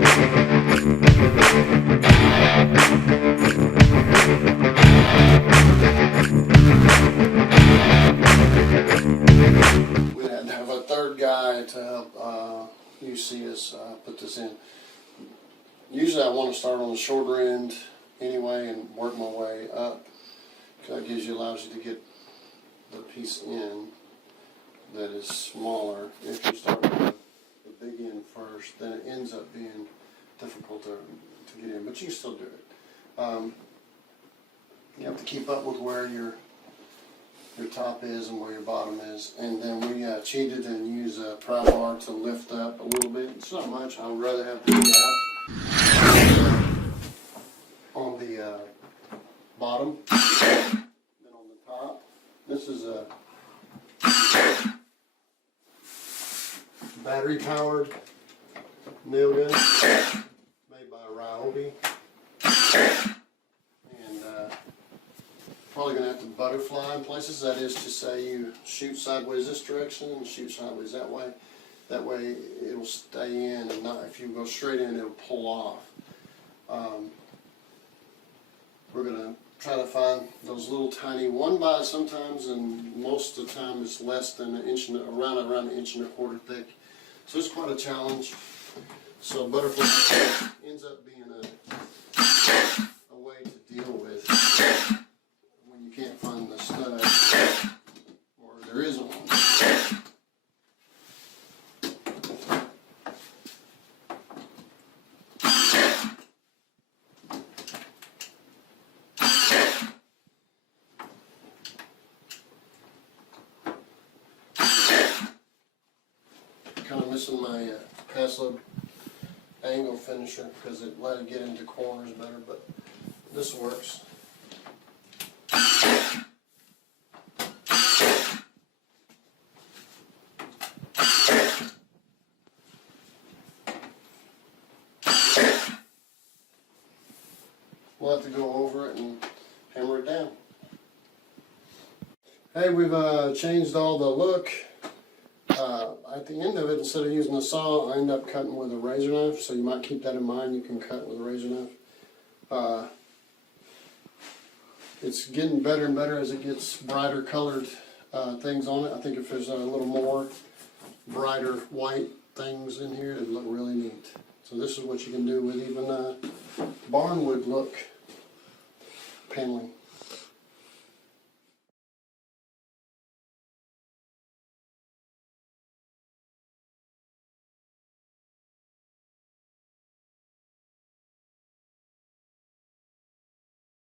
We had to have a third guy to help you see us put this in. Usually I want to start on the shorter end anyway and work my way up, because that allows you to get the piece in that is smaller. If you start with the big end first, then it ends up being difficult to get in, but you can still do it. You have to keep up with where your top is and where your bottom is, and then we cheated and used a pry bar to lift up a little bit. It's not much. I would rather have the gap on the bottom than on the top. This is a battery powered nail gun made by ryobi, and probably going to have to butterfly in places. That is to say, you shoot sideways this direction and shoot sideways that way. That way it'll stay in, and not, if you go straight in, it'll pull off. We're going to try to find those little tiny 1x sometimes, and most of the time it's less than an inch, around an inch and a quarter thick. So it's quite a challenge. So butterfly ends up being a way to deal with when you can't find the stud, or there isn't one. Kind of missing my pass-load angle finisher because it let it get into corners better, but this works. We'll have to go over it and hammer it down. Hey, we've changed all the look. At the end of it, instead of using a saw, I end up cutting with a razor knife, so you might keep that in mind. You can cut with a razor knife. It's getting better and better as it gets brighter colored things on it. I think if there's a little more brighter white things in here, it'd look really neat. So this is what you can do with even barnwood look paneling.